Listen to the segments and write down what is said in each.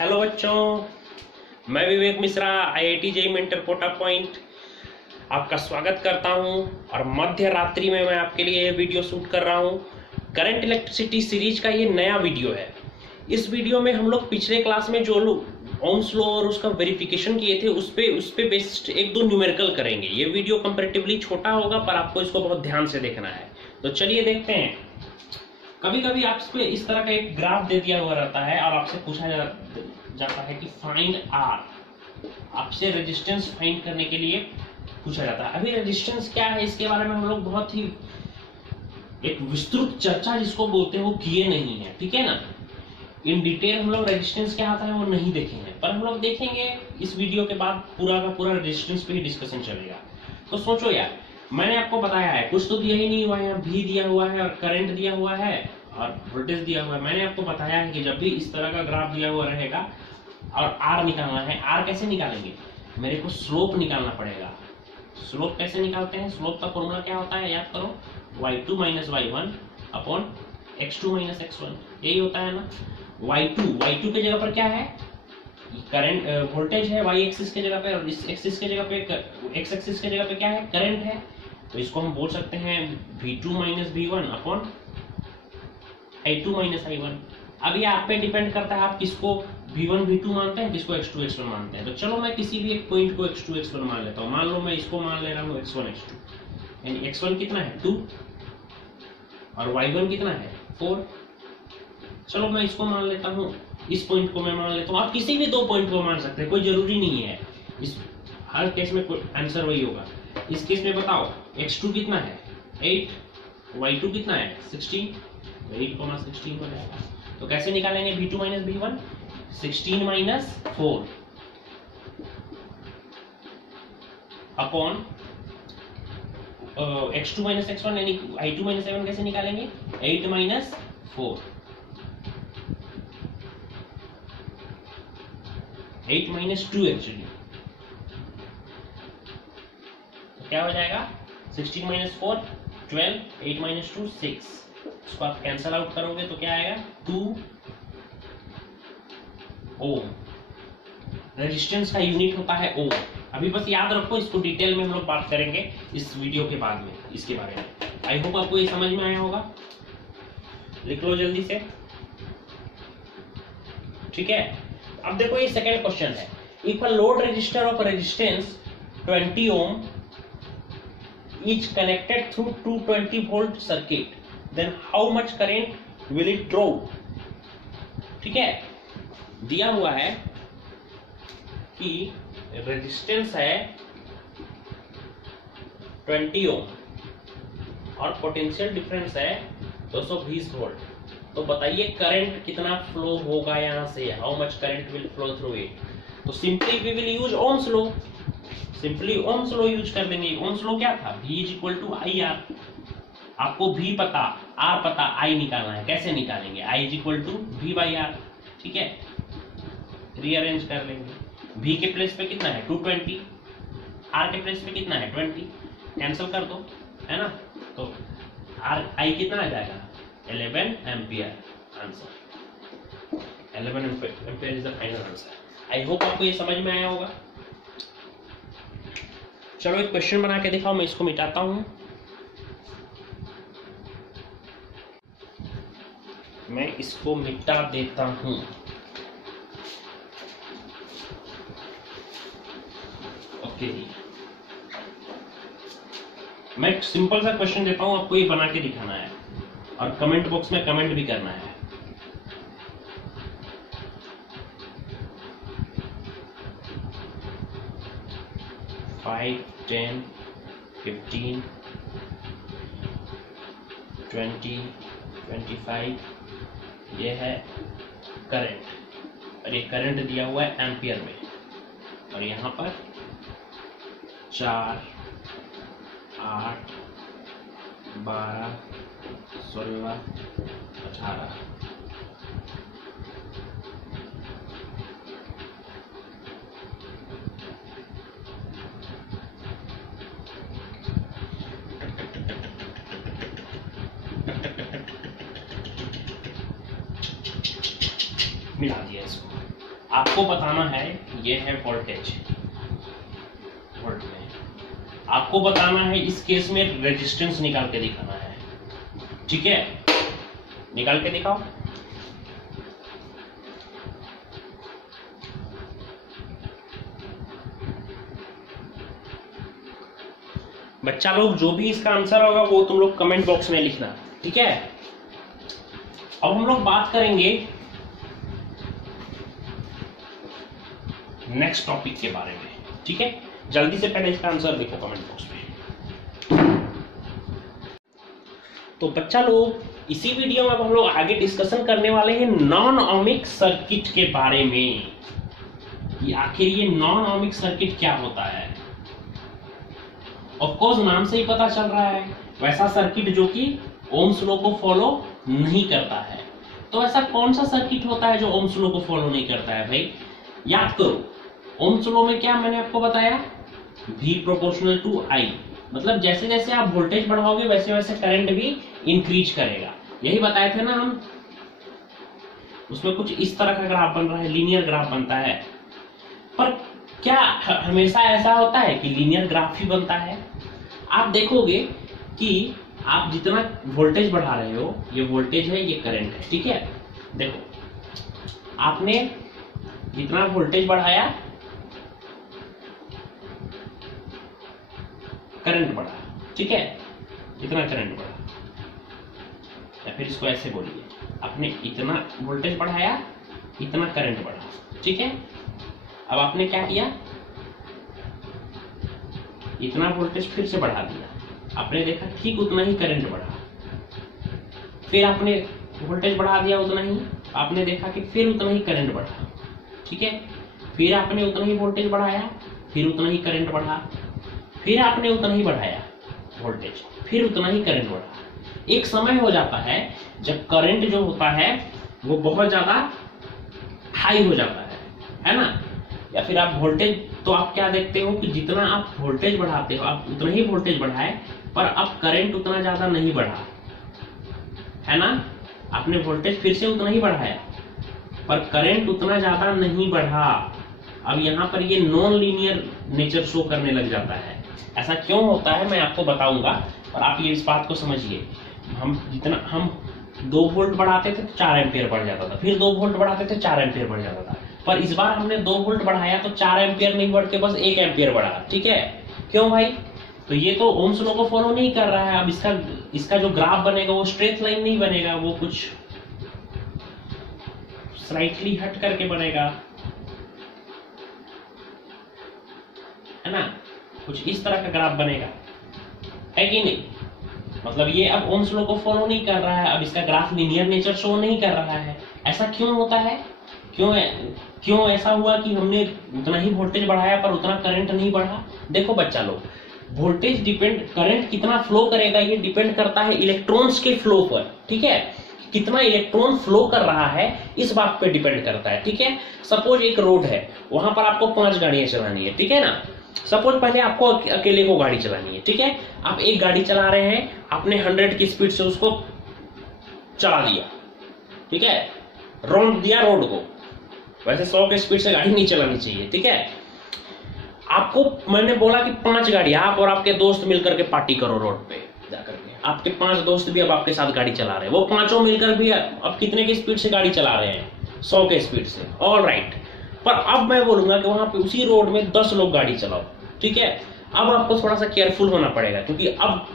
Hello बच्चों, मैं Vivek Mishra IIT JEE mentor Kota point आपका स्वागत करता हूं। और मध्य रात्रि में मैं आपके लिए ये वीडियो शूट कर रहा हूं। करंट इलेक्ट्रिसिटी सीरीज का ये नया वीडियो है। इस वीडियो में हम लोग पिछले क्लास में जो लोग ओम्स लॉ और उसका वेरिफिकेशन किए थे उस पे बेस्ड एक दो न्यूमेरिकल करेंगे। ये वीडियो कंपैरेटिवली छोटा होगा पर आपको इसको बहुत ध्यान से देखना है। तो चलिए देखते हैं। कभी कभी आपसे इस तरह का एक ग्राफ दे दिया हुआ रहता है और आपसे पूछा जाता है कि फाइंड आर। आपसे रेजिस्टेंस फाइंड करने के लिए पूछा जाता है। अभी रेजिस्टेंस क्या है इसके बारे में हम लोग बहुत ही एक विस्तृत चर्चा जिसको बोलते हैं वो किए नहीं है, ठीक है ना। इन डिटेल हम लोग रेजिस्टेंस क्या आता है वो नहीं देखेंगे, पर हम लोग देखेंगे इस वीडियो के बाद पूरा का पूरा रेजिस्टेंस पे ही डिस्कशन चलेगा। तो सोचो यार, मैंने आपको बताया है कुछ तो दिया ही नहीं हुआ है, यहाँ भी दिया हुआ है और करंट दिया हुआ है और वोल्टेज दिया हुआ है। मैंने आपको बताया है कि जब भी इस तरह का ग्राफ दिया हुआ रहेगा और आर निकालना है। आर कैसे निकालेंगे? मेरे को स्लोप निकालना पड़ेगा। स्लोप कैसे निकालते हैं? स्लोप का फॉर्मूला क्या होता है, याद करो, y2 minus y1 upon x2 minus x1, यही होता है ना। y2 के जगह पर क्या है? करंट वोल्टेज है y एक्सिस के जगह पे, और इस एक्सिस के जगह पे x एक्सिस के जगह पे क्या है? करंट है। तो इसको हम बोल सकते हैं v2 minus v1 upon i2 minus i1। अब ये आप पे डिपेंड करता है आप किसको v1 v2 मानते हैं, किसको x2 x1 मानते हैं। तो चलो मैं किसी भी एक पॉइंट को x2 x1 मान लेता हूँ। मान लो मैं इसको मान ले रहा हूँ x1 x2, यानी x1 कितना है 2 और y1 कितना है 4। चलो मैं इसको मान लेता हूँ, इस पॉइंट को मैं मान लेता हूँ। आप किसी भी दो पॉइंट को मान सकते हैं, कोई जरूरी नहीं है। इस हर केस में आंसर वही होगा। इस केस में बताओ x2 कितना है 8, y2 कितना है 16, 8,16 हो जाएगा। तो कैसे निकालेंगे v2 minus v1? 16 minus 4 upon x2 minus x1, यानी i2 माइनस i1 कैसे निकालेंगे? 8 माइनस 4, 8 माइनस 2 एक्चुअली। तो क्या हो जाएगा? 16 माइनस 4 12, 8 माइनस 2 6। इसको आप कैंसल आउट करोगे तो क्या आएगा? 2 ओम। रेजिस्टेंस का यूनिट होता है ओम। अभी बस याद रखो, इसको डिटेल में हम लोग बात करेंगे इस वीडियो के बाद में इसके बारे में। आई होप आपको ये समझ में आया होगा। लिख लो जल्दी से, ठीक है। अब देखो ये सेकेंड क्वेश्चन है। If a load register of resistance 20 ohm is connected through 220 volt circuit, then how much current will it draw? ठीक है, दिया हुआ है कि रेजिस्टेंस है 20 ohm और पोटेंशियल डिफरेंस है 220 वोल्ट। तो बताइए करंट कितना फ्लो होगा यहां से, how much current will flow through it. तो simply we will use Ohm's law. Simply Ohm's law use कर देंगे। ओम्स लॉ क्या था? V is equal to I R. आपको V पता, R पता, I निकालना है। कैसे निकालेंगे? I is equal to V by R, ठीक है। रीअरेंज कर लेंगे। V के प्लेस पे कितना है 220, R के प्लेस पे कितना है 20, कैंसिल कर दो, है ना। तो I कितना आ जाएगा 11 ampere. Answer 11 ampere is the final answer. I hope आपको ये समझ में आया होगा। चलो एक क्वेश्चन बना के दिखाओ। मैं इसको मिटाता हूं। मैं इसको मिटा देता हूं। ओके, मैं एक सिंपल सा क्वेश्चन देता हूं, आपको ये बना के दिखाना है और कमेंट बॉक्स में कमेंट भी करना है। फाइव 10 15 20 25, ये है करंट और ये करंट दिया हुआ है एम्पियर में। और यहाँ पर 4 8 12 16 18। मिला दिया इसको। आपको बताना है ये है वोल्टेज, वोल्ट में आपको बताना है, इस केस में रेजिस्टेंस निकाल के दिखाना है। ठीक है, निकाल के दिखाओ। बच्चा लोग जो भी इसका आंसर होगा वो तुम लोग कमेंट बॉक्स में लिखना। ठीक है, अब हम लोग बात करेंगे नेक्स्ट टॉपिक के बारे में। ठीक है, जल्दी से पहले इसका आंसर देखो कमेंट बॉक्स में। तो बच्चा लोग इसी वीडियो में अब हम लोग आगे डिस्कशन करने वाले हैं नॉन ओमिक सर्किट के बारे में, कि आखिर ये नॉन ओमिक सर्किट क्या होता है। ऑफ कोर्स नाम से ही पता चल रहा है, वैसा सर्किट जो कि ओम्स लॉ को फॉलो नहीं करता है। तो ऐसा कौन सा सर्किट होता है जो ओम्स लॉ को फॉलो नहीं करता है भाई? याद करो, ओम्स लॉ में क्या मैंने आपको बताया, V प्रोपोर्शनल टू I, मतलब जैसे जैसे आप वोल्टेज बढ़ाओगे वैसे वैसे करंट भी इंक्रीज करेगा। यही बताए थे ना हम। उसमें कुछ इस तरह का ग्राफ बन रहा है, लीनियर ग्राफ बनता है। पर क्या हमेशा ऐसा होता है कि लीनियर ग्राफ ही बनता है? आप देखोगे कि आप जितना वोल्टेज बढ़ा रहे हो, ये वोल्टेज है, ये करंट है। ठीक है, देखो आपने जितना वोल्टेज बढ़ाया करंट बढ़ा। ठीक है, इतना करंट बढ़ा, या फिर इसको ऐसे बोलिए, आपने इतना वोल्टेज बढ़ाया, इतना करंट बढ़ा। ठीक है, अब आपने क्या किया, इतना वोल्टेज फिर से बढ़ा दिया, आपने देखा ठीक उतना ही करंट बढ़ा। फिर आपने वोल्टेज बढ़ा दिया उतना ही, आपने देखा कि फिर उतना ही करंट बढ़ा। ठीक है, फिर आपने उतना ही वोल्टेज बढ़ाया, फिर उतना ही करंट बढ़ा, फिर आपने उतना ही बढ़ाया वोल्टेज, फिर उतना ही करंट बढ़ा। एक समय हो जाता है जब करंट जो होता है वो बहुत ज्यादा हाई हो जाता है ना, या फिर आप वोल्टेज, तो आप क्या देखते हो कि जितना आप वोल्टेज बढ़ाते हो आप उतना ही वोल्टेज बढ़ाए, पर अब करंट उतना ज्यादा नहीं बढ़ा, है ना। आपने वोल्टेज फिर से उतना ही बढ़ाया पर करंट उतना ज्यादा नहीं बढ़ा। अब यहाँ पर ये नॉन लीनियर नेचर शो करने लग जाता है। ऐसा क्यों होता है मैं आपको बताऊंगा, और आप ये इस बात को समझिए। हम 2 वोल्ट बढ़ाते थे तो 4 एम्पियर बढ़ जाता था, फिर 2 वोल्ट बढ़ाते थे 4 एम्पियर बढ़ जाता था, पर इस बार हमने 2 वोल्ट बढ़ाया तो 4 एम्पियर नहीं बढ़ के बस 1 एम्पियर बढ़ा। ठीक है, क्यों भाई? तो ये तो ओम्स लॉ को फॉलो नहीं कर रहा है। अब इसका जो ग्राफ बनेगा वो स्ट्रेट लाइन नहीं बनेगा, वो कुछ स्लाइटली हट करके बनेगा, है ना, कुछ इस तरह का ग्राफ बनेगा, है कि नहीं। मतलब ये अब ओम्स लॉ को फॉलो नहीं कर रहा है, अब इसका ग्राफ लीनियर नेचर शो नहीं कर रहा है। ऐसा क्यों होता है? क्यों ऐसा हुआ कि हमने उतना ही वोल्टेज बढ़ाया पर उतना करंट नहीं बढ़ा? देखो बच्चा लोग, वोल्टेज डिपेंड, करंट कितना फ्लो करेगा ये डिपेंड करता है इलेक्ट्रॉन्स के फ्लो पर। ठीक है, कितना इलेक्ट्रॉन फ्लो कर रहा है इस बात पे डिपेंड करता है। ठीक है, सपोज एक रोड है, वहां पर आपको 5 गाड़ियां चलानी है। ठीक है ना, सपोज पहले आपको अकेले को गाड़ी चलानी है। ठीक है, आप एक गाड़ी चला रहे हैं, आपने 100 की स्पीड से उसको चला दिया। ठीक है, रौंद दिया रोड को। वैसे 100 की स्पीड से गाड़ी नहीं चलानी चाहिए। ठीक है, आपको मैंने बोला कि 5 गाड़ी, आप और आपके दोस्त मिलकर के पार्टी करो रोड पे जाकर के। आपके 5 दोस्त भी अब आपके साथ गाड़ी चला रहे हैं, वो 5 मिलकर भी अब कितने की स्पीड से गाड़ी चला रहे हैं? 100 के स्पीड से। ऑल राइट, पर अब मैं बोलूंगा कि वहां पे उसी रोड में 10 लोग गाड़ी चलाओ। ठीक है, अब आपको थोड़ा सा केयरफुल होना पड़ेगा, क्योंकि अब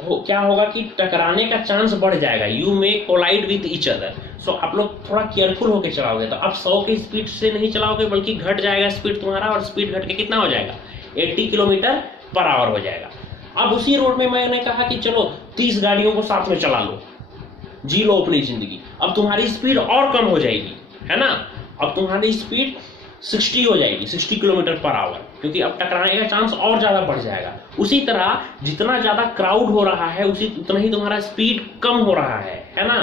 क्या होगा कि टकराने का चांस बढ़ जाएगा। You may collide with each other. So आप लोग थोड़ा केयरफुल होकर चलाओगे तो अब 100 की स्पीड से नहीं चलाओगे, बल्कि घट जाएगा स्पीड तुम्हारा, और स्पीड घट के कितना हो जाएगा? 80 किलोमीटर पर आवर हो जाएगा। अब उसी रोड में मैंने कहा कि चलो 30 गाड़ियों को साथ में चला लो, जी लो अपनी जिंदगी। अब तुम्हारी स्पीड और कम हो जाएगी, है ना। अब तुम्हारी स्पीड 60 हो जाएगी, 60 किलोमीटर पर आवर, क्योंकि अब टकराने का चांस और ज्यादा बढ़ जाएगा। उसी तरह जितना ज्यादा क्राउड हो रहा है उतना ही तुम्हारा स्पीड कम हो रहा है ना।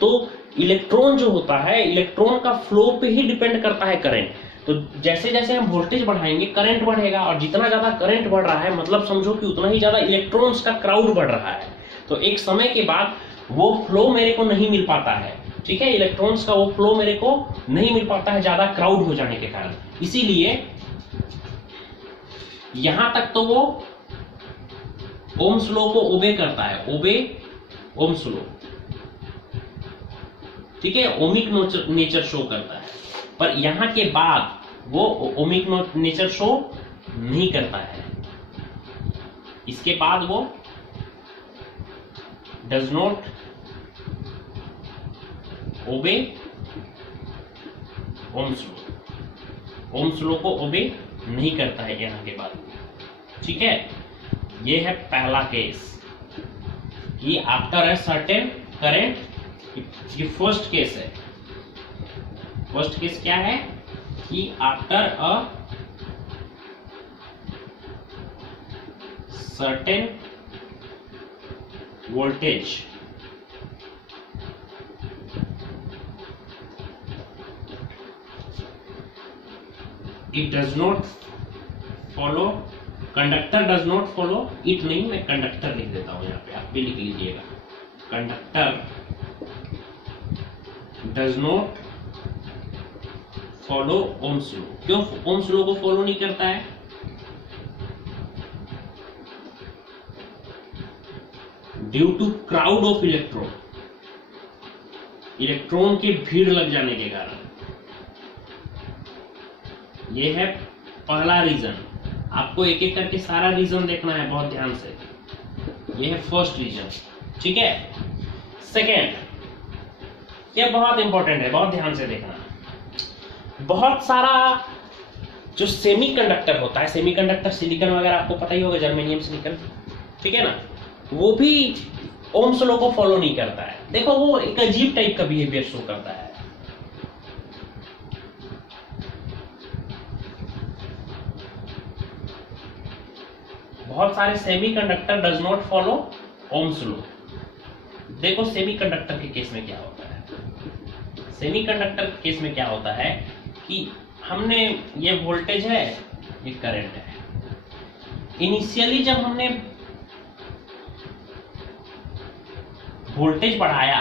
तो इलेक्ट्रॉन जो होता है, इलेक्ट्रॉन का फ्लो पे ही डिपेंड करता है करंट। तो जैसे जैसे हम वोल्टेज बढ़ाएंगे करंट बढ़ेगा, और जितना ज्यादा करंट बढ़ रहा है मतलब समझो कि उतना ही ज्यादा इलेक्ट्रॉन्स का क्राउड बढ़ रहा है। तो एक समय के बाद वो फ्लो मेरे को नहीं मिल पाता है, ठीक है, इलेक्ट्रॉन्स का वो फ्लो मेरे को नहीं मिल पाता है ज्यादा क्राउड हो जाने के कारण, इसीलिए यहां तक तो वो ओम्स लॉ को ओबे करता है, ओबे ओम्स लॉ, ठीक है, ओमिक नेचर शो करता है, पर यहां के बाद वो ओमिक नेचर शो नहीं करता है, इसके बाद वो does not obey Ohm's law, ohms law को ओबे नहीं करता है यहां के बाद, ठीक है। ये है पहला केस कि आफ्टर अ सर्टेन करंट, ये फर्स्ट केस है। फर्स्ट केस क्या है कि after a certain voltage it does not follow, conductor does not follow it, नहीं मैं कंडक्टर लिख देता हूं यहां पे, आप भी लिख लीजिएगा, conductor does not follow Ohm's law. क्यों ओम्स लॉ को फॉलो नहीं करता है? Due to crowd of electron, electron की भीड़ लग जाने के कारण। ये है पहला रीजन, आपको एक एक करके सारा रीजन देखना है बहुत ध्यान से। ये है फर्स्ट रीजन, ठीक है। सेकेंड, ये बहुत इंपॉर्टेंट है, बहुत ध्यान से देखना। बहुत सारा जो सेमीकंडक्टर होता है, सेमीकंडक्टर सिलिकॉन वगैरह आपको पता ही होगा, जर्मेनियम सिलिकॉन, ठीक है ना, वो भी ओम्स लॉ को फॉलो नहीं करता है। देखो वो एक अजीब टाइप का बिहेवियर शो करता है। बहुत सारे semiconductor does not follow Ohm's law. देखो सेमीकंडक्टर के केस में क्या होता है, सेमीकंडक्टर के केस में क्या होता है कि हमने, ये वोल्टेज है, ये करंट है। इनिशियली जब हमने वोल्टेज बढ़ाया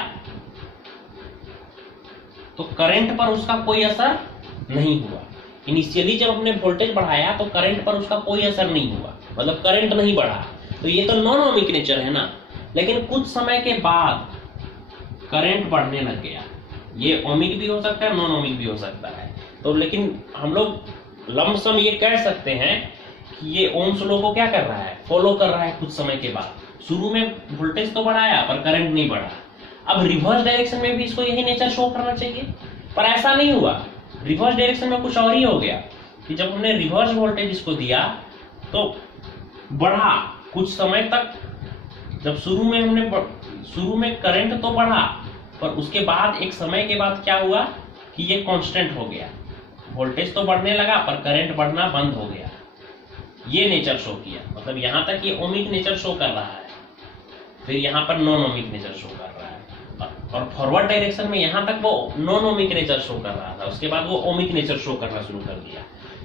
तो करंट पर उसका कोई असर नहीं हुआ। इनिशियली जब हमने वोल्टेज बढ़ाया तो करंट पर उसका कोई असर नहीं हुआ, मतलब करंट नहीं बढ़ा, तो ये तो नॉन ओमिक नेचर है ना। लेकिन कुछ समय के बाद करंट बढ़ने लग गया। ये ओमिक भी हो सकता है, नॉन ओमिक भी हो सकता है। तो लेकिन हम लोग लमसम ये कह सकते हैं कि ये ओम्स लॉ को क्या कर रहा है, फॉलो कर रहा है। कुछ समय के बाद शुरू में वोल्टेज तो बढ़ाया पर करंट नहीं बढ़ा। अब रिवर्स डायरेक्शन में भी इसको यही नेचर शो करना चाहिए, पर ऐसा नहीं हुआ। रिवर्स डायरेक्शन में कुछ और ही हो गया कि जब हमने रिवर्स वोल्टेज इसको दिया तो बढ़ा कुछ समय तक। जब शुरू में करंट तो बढ़ा, पर उसके बाद एक समय के बाद क्या हुआ कि ये कांस्टेंट हो गया। वोल्टेज तो बढ़ने लगा पर करंट बढ़ना बंद हो गया। ये नेचर शो किया, मतलब यहां तक ये ओमिक नेचर शो कर रहा है, फिर यहाँ पर नॉन ओमिक नेचर शो कर रहा है, और फॉरवर्ड डायरेक्शन में यहां तक वो नॉन ओमिक नेचर शो कर रहा था, उसके बाद वो ओमिक नेचर शो करना शुरू कर दिया।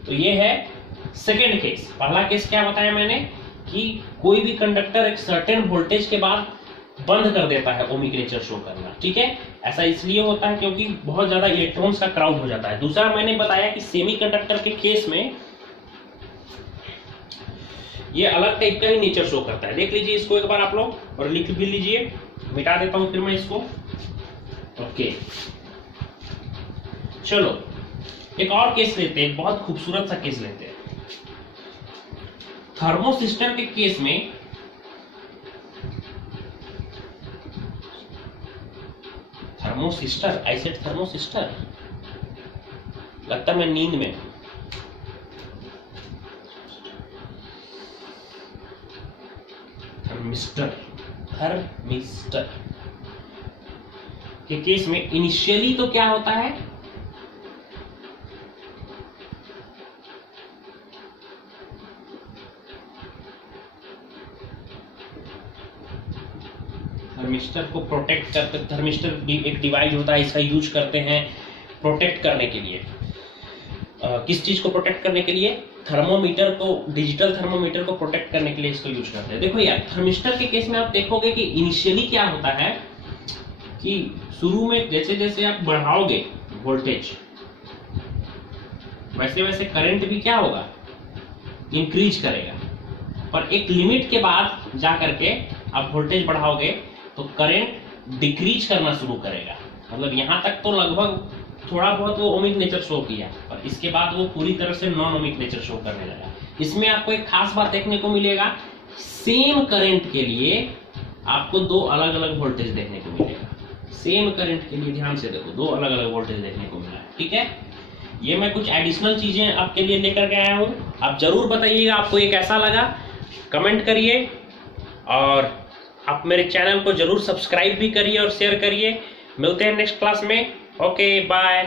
तो ये है सेकेंड केस। पहला केस क्या बताया मैंने कि कोई भी कंडक्टर एक सर्टेन वोल्टेज के बाद बंद कर देता है ओमिक नेचर शो करना, ठीक है। ऐसा इसलिए होता है क्योंकि बहुत ज्यादा इलेक्ट्रॉन्स का क्राउड हो जाता है। दूसरा मैंने बताया कि सेमीकंडक्टर के केस में ये अलग टाइप का ही नेचर शो करता है। देख लीजिए इसको एक बार आप लोग, और लिख भी लीजिए, मिटा देता हूं फिर मैं इसको। ओके, चलो एक और केस लेते हैं, बहुत खूबसूरत सा केस लेते हैं। थर्मोसिस्टर के केस में थर्मोसिस्टर, आई सेड थर्मोसिस्टर, लगता है मैं नींद में। थर्मिस्टर के केस में इनिशियली तो क्या होता है, थर्मिस्टर को प्रोटेक्ट करते, थर्मिस्टर भी एक डिवाइस होता है, इसका यूज करते हैं प्रोटेक्ट करने के लिए। किस चीज को प्रोटेक्ट करने के लिए? थर्मोमीटर को, डिजिटल थर्मोमीटर को प्रोटेक्ट करने के लिए इसको यूज करते हैं। देखो यार, थर्मिस्टर के केस में आप देखोगे कि इनिशियली क्या होता है कि शुरू में जैसे जैसे आप बढ़ाओगे वोल्टेज, वैसे वैसे करंट भी क्या होगा, इंक्रीज करेगा। पर एक लिमिट के बाद जा करके आप वोल्टेज बढ़ाओगे तो करंट डिक्रीज करना शुरू करेगा। मतलब यहाँ तक तो लगभग थोड़ा बहुत वो ओमिक नेचर शो किया, पर इसके बाद वो पूरी तरह से नॉन ओमिक नेचर शो करने लगा। इसमें आपको एक खास बात देखने को मिलेगा, सेम करंट के लिए आपको दो अलग अलग वोल्टेज देखने को मिलेगा। सेम करंट के लिए ध्यान से देखो, दो अलग अलग वोल्टेज देखने को मिला है। ठीक है, ये मैं कुछ एडिशनल चीजें आपके लिए लेकर के आया हूं। आप जरूर बताइएगा आपको ये कैसा लगा, कमेंट करिए और आप मेरे चैनल को जरूर सब्सक्राइब भी करिए और शेयर करिए। मिलते हैं नेक्स्ट क्लास में। Okay bye.